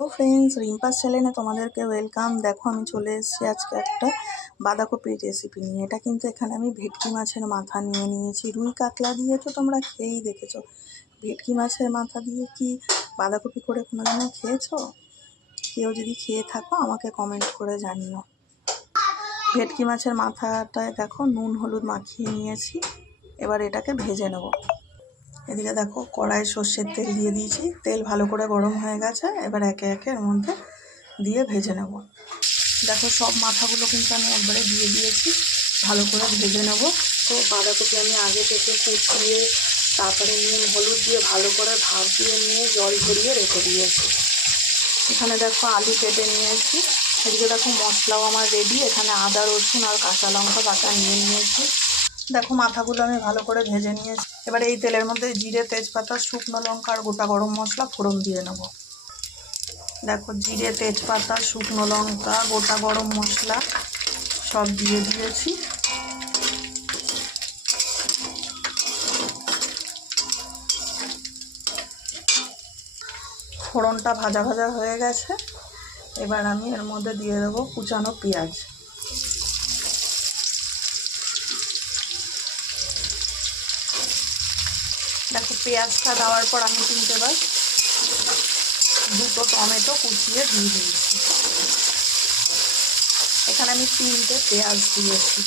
তো ফ্রেন্ডস, রিম্পাস চ্যানেলে তোমাদেরকে ওয়েলকাম। দেখো, আমি চলে এসেছি আজকে একটা বাঁধাকপির রেসিপি নিয়ে। এটা কিন্তু এখানে আমি ভেটকি মাছের মাথা নিয়ে নিয়েছি। রুই কাতলা দিয়ে তো তোমরা খেয়েই দেখেছো, ভেটকি মাছের মাথা দিয়ে কি বাঁধাকপি করে কোনোদিনও খেয়েছো? কেউ যদি খেয়ে থাকো আমাকে কমেন্ট করে জানিও। ভেটকি মাছের মাথাটায় দেখো নুন হলুদ মাখিয়ে নিয়েছি। এবার এটাকে ভেজে নেব। এদিকে দেখো কড়াই সর্ষের তেল দিয়ে দিয়েছি। তেল ভালো করে গরম হয়ে গেছে। এবার একে একে এর মধ্যে দিয়ে ভেজে নেব। দেখো সব মাথাগুলো কিন্তু আমি একবারে দিয়ে দিয়েছি, ভালো করে ভেজে নেব। তো বাঁধাকপি আমি আগে থেকে কুচিয়ে তারপরে নুন হলুদ দিয়ে ভালো করে ভাপ দিয়ে নিয়ে জল ঝরিয়ে রেখে দিয়েছি। এখানে দেখো আলু কেটে নিয়েছি। এদিকে দেখো মশলাও আমার রেডি। এখানে আদা রসুন আর কাঁচা লঙ্কা বাটা নিয়ে নিয়েছি। দেখো মাথাগুলো আমি ভালো করে ভেজে নিয়েছি। এবার এই তেলের মধ্যে জিরে, তেজপাতা, শুকনো লঙ্কা আর গোটা গরম মশলা ফোড়ন দিয়ে নেব। দেখো জিরে, তেজপাতা, শুকনো লঙ্কা, গোটা গরম মশলা সব দিয়ে দিয়েছি। ফোড়নটা ভাজা ভাজা হয়ে গেছে। এবার আমি এর মধ্যে দিয়ে দেবো কুচানো পেঁয়াজ। দেখো পেঁয়াজটা দেওয়ার পর আমি কিন্তু এবার দুটো টমেটো কুচিয়ে দিয়ে দিয়েছি। এখানে আমি 3টে পেঁয়াজ দিয়েছি।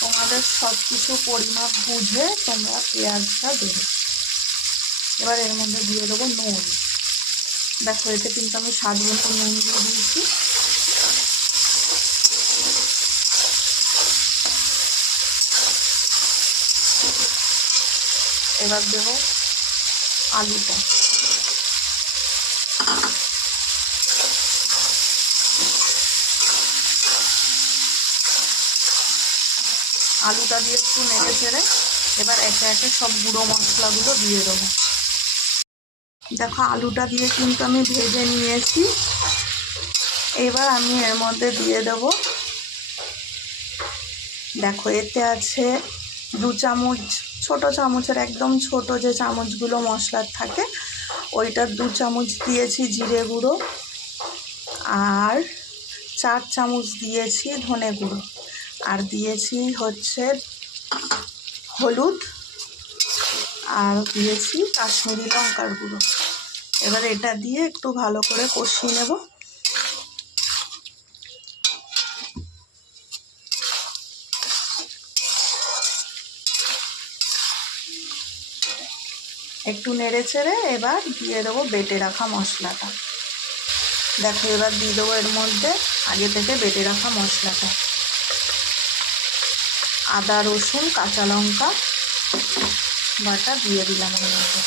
তোমাদের সব কিছু পরিমাপ বুঝে তোমরা পেঁয়াজটা দেবে। এবার এর মধ্যে দিয়ে দেবো নুন। দেখো এতে কিন্তু আমি স্বাদ মতো নুন দিয়ে দিয়েছি। এবার দেব আলুটা। আলুটা দিয়ে একটু নেড়ে চেড়ে এবার একে একে সব গুঁড়ো মশলাগুলো দিয়ে দেবো। দেখো আলুটা দিয়ে কিন্তু আমি ভেজে নিয়েছি। এবার আমি এর মধ্যে দিয়ে দেব, দেখো এতে আছে 2 চামচ, ছোট চামচের একদম ছোট যে চামচগুলো মশলার থাকে ওইটার 2 চামচ দিয়েছি জিরে গুঁড়ো, আর 4 চামচ দিয়েছি ধনে গুঁড়ো, আর দিয়েছি হচ্ছে হলুদ, আর দিয়েছি কাশ্মীরি লঙ্কার গুঁড়ো। এবার এটা দিয়ে একটু ভালো করে কষিয়ে নেব। একটু নেড়ে চেড়ে এবার দিয়ে দেবো বেটে রাখা মশলাটা। দেখো এবার দিয়ে দেবো এর মধ্যে আগে থেকে বেটে রাখা মশলাটা। আদা রসুন কাঁচা লঙ্কা বাটা দিয়ে দিলাম এর মধ্যে।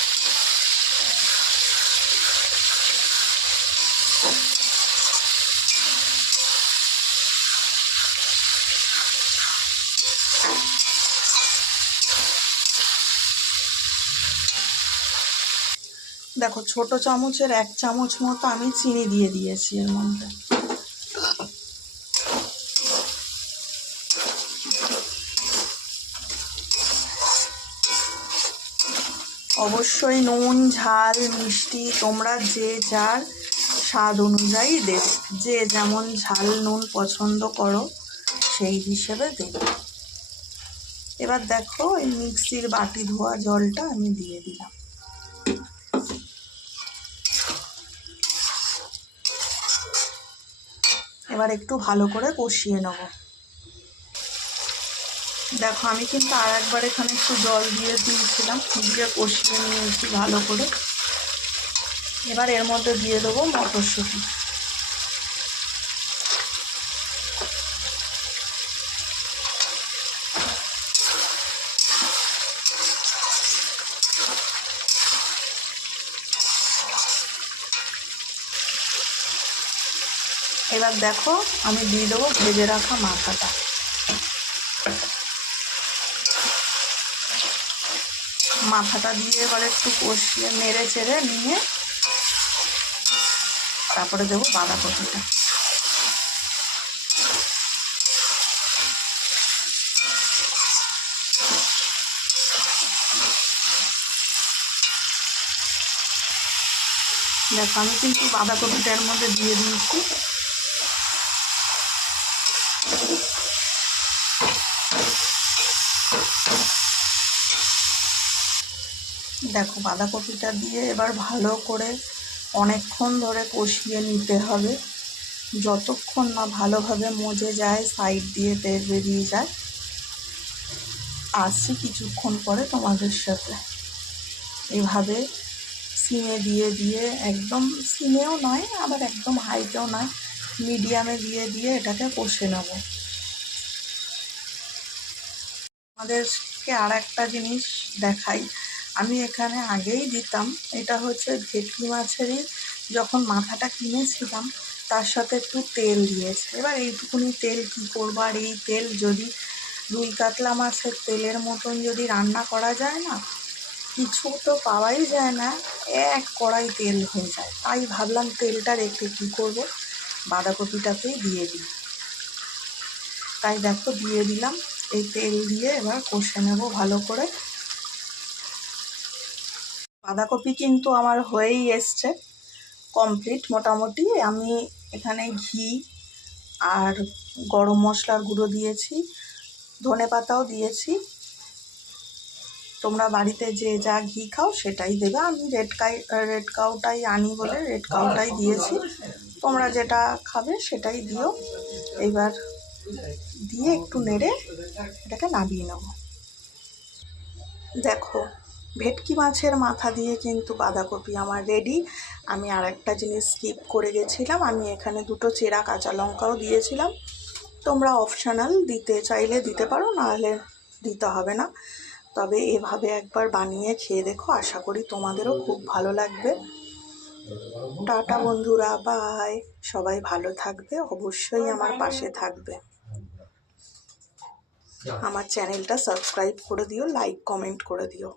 দেখো ছোট চামচের 1 চামচ মতো আমি চিনি দিয়ে দিয়েছি এর মধ্যে। অবশ্যই নুন ঝাল মিষ্টি তোমরা যে যার স্বাদ অনুযায়ী দেবে, যে যেমন ঝাল নুন পছন্দ করো সেই হিসেবে দেবে। এবার দেখো এই মিক্সির বাটি ধোয়া জলটা আমি দিয়ে দিলাম। এবার একটু ভালো করে কষিয়ে নেব। দেখো আমি কিন্তু আর একবার এখানে একটু জল দিয়ে দিয়েছিলাম, দিয়ে কষিয়ে নিয়েছি ভালো করে। এবার এর মধ্যে দিয়ে দেবো মটরশুঁটি। এবার দেখো আমি দিয়ে দেবো ভেজে রাখা মাথাটা। মাথাটা দিয়ে এবার একটু কষিয়ে নেড়ে চেড়ে নিয়ে তারপরে দেবো বাঁধাকপিটা। দেখো আমি কিন্তু বাঁধাকপিটার মধ্যে দিয়ে দিয়েছি। দেখো বাঁধাকপিটা দিয়ে এবার ভালো করে অনেকক্ষণ ধরে কষিয়ে নিতে হবে, যতক্ষণ না ভালোভাবে মজে যায়, সাইড দিয়ে তেল বেরিয়ে যায়। আসছি কিছুক্ষণ পরে তোমাদের সাথে। এভাবে সিমে দিয়ে দিয়ে, একদম সিমেও নয় আবার একদম হাইতেও নয়, মিডিয়ামে দিয়ে দিয়ে এটাকে কষে নেব। আমাদেরকে আর একটা জিনিস দেখাই, আমি এখানে আগেই দিতাম, এটা হচ্ছে ভেটকি মাছেরই যখন মাথাটা কিনেছিলাম তার সাথে একটু তেল দিয়েছে। এবার এইটুকুনি তেল কী করবো, আর এই তেল যদি রুই কাতলা মাছের তেলের মতন যদি রান্না করা যায় না, কিছু তো পাওয়াই যায় না, এক কড়াই তেল হয়ে যায়। তাই ভাবলাম তেলটা রেখে কী করবো, বাঁধাকপিটাতেই দিয়ে দিই। তাই দেখো দিয়ে দিলাম। এই তেল দিয়ে এবার কষে নেব ভালো করে। বাঁধাকপি কিন্তু আমার হয়েই এসছে কমপ্লিট মোটামুটি। আমি এখানে ঘি আর গরম মশলার গুঁড়ো দিয়েছি, ধনে পাতাও দিয়েছি। তোমরা বাড়িতে যে যা ঘি খাও সেটাই দেবে। আমি রেড কাউটাই আনি বলে রেড কাউটাই দিয়েছি, তোমরা যেটা খাবে সেটাই দিও। এবার দিয়ে একটু নেড়ে এটাকে নামিয়ে নেব। দেখো ভেটকি মাছের মাথা দিয়ে কিন্তু বাঁধাকপি আমার রেডি। আমি আর একটা জিনিস স্কিপ করে গেছিলাম, আমি এখানে দুটো চেরা কাঁচা লঙ্কাও দিয়েছিলাম। তোমরা অপশনাল, দিতে চাইলে দিতে পারো, নাহলে দিতে হবে না। তবে এভাবে একবার বানিয়ে খেয়ে দেখো, আশা করি তোমাদেরও খুব ভালো লাগবে। টাটা বন্ধুরা, বাই। সবাই ভালো থাকবে, অবশ্যই আমার পাশে থাকবে। আমার চ্যানেলটা সাবস্ক্রাইব করে দিও, লাইক কমেন্ট করে দিও।